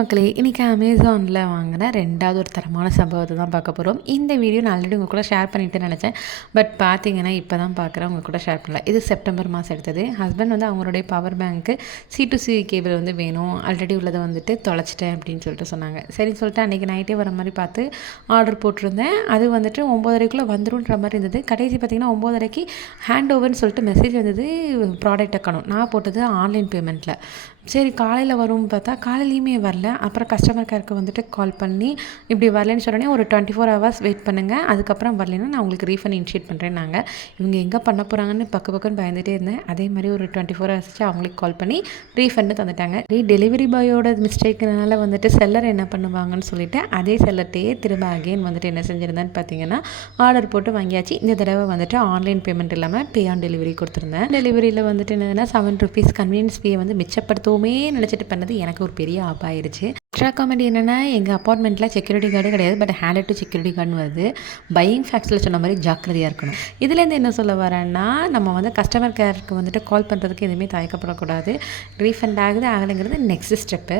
மக்களே இன்றைக்கி அமேசானில் வாங்கின ரெண்டாவது ஒரு தரமான சம்பவத்தை தான் பார்க்க போகிறோம். இந்த வீடியோ நான் ஆல்ரெடி உங்கள் கூட ஷேர் பண்ணிட்டு நினச்சேன். பட் பார்த்தீங்கன்னா இப்போ தான் பார்க்குறேன், உங்கள் கூட ஷேர் பண்ணல. இது செப்டம்பர் மாதம் எடுத்தது. ஹஸ்பண்ட் வந்து அவங்களுடைய பவர் பேங்க்கு C2C கேபிள் வந்து வேணும், ஆல்ரெடி உள்ளதை வந்துட்டு தொலைச்சிட்டேன் அப்படின்னு சொல்லிட்டு சொன்னாங்க. சரின்னு சொல்லிட்டு அன்றைக்கி நைட்டே வர மாதிரி பார்த்து ஆர்டர் போட்டிருந்தேன். அது வந்துட்டு 9:30க்குள்ளே வந்துடும்ன்ற மாதிரி இருந்தது. கடைசி பார்த்திங்கன்னா 9:30க்கு ஹேண்ட் ஓவர்னு சொல்லிட்டு மெசேஜ் வந்தது. ப்ராடக்ட்டை காணோம். நான் போட்டது ஆன்லைன் பேமெண்ட்டில். சரி காலையில் வரும்னு பார்த்தா காலையிலையுமே வரல. அப்புறம் கஸ்டமர் கேருக்கு வந்துட்டு கால் பண்ணி இப்படி வரலன்னு சொன்னோடனே ஒரு 24 hours வெயிட் பண்ணுங்கள், அதுக்கப்புறம் வரலைன்னா நான் உங்களுக்கு ரீஃபண்ட் இனிஷியேட் பண்ணுறேன்னாங்க. இவங்க எங்கே பண்ண போகிறாங்கன்னு பக்கம் பயந்துகிட்டே இருந்தேன். அதே மாதிரி ஒரு 24 hours அவங்களுக்கு கால் பண்ணி ரீஃபண்டு தந்துட்டாங்க. டெலிவரி பாயோட மிஸ்டேக்குனால வந்துட்டு செல்லர் என்ன பண்ணுவாங்கன்னு சொல்லிட்டு அதே செல்லர்ட்டையே திரும்ப அகெயின் வந்துட்டு என்ன செஞ்சுருந்தேன்னு பார்த்தீங்கன்னா ஆர்டர் போட்டு வாங்கியாச்சு. இந்த தடவை வந்துட்டு ஆன்லைன் பேமெண்ட் இல்லாமல் பே ஆன் டெலிவரி கொடுத்துருந்தேன். டெலிவரியில் வந்துட்டு என்னதுன்னா ₹7 கன்வீனியன்ஸ் ஃபீயை வந்து மிச்சப்படுத்தவுமே நினச்சிட்டு பண்ணது எனக்கு ஒரு பெரிய ஆப்பாயிருச்சு. எக்ஸ்ட்ரா காமெடி என்னென்னா எங்கள் அப்பார்ட்மெண்ட்டில் செக்யூரிட்டி கார்டே கிடையாது, பட் ஹேண்டட் டு செக்யூரிட்டி கார்டுன்னு வருது. பையிங் ஃபேக்ட்ஸில் சொன்ன மாதிரி ஜாக்கிரதையாக இருக்கணும். இதுலேருந்து என்ன சொல்ல வரேன்னா, நம்ம வந்து கஸ்டமர் கேருக்கு வந்துட்டு கால் பண்ணுறதுக்கு எதுவுமே தயக்கப்படக்கூடாது. ரீஃபண்ட் ஆகுது ஆகலைங்கிறது நெக்ஸ்ட் ஸ்டெப்பு.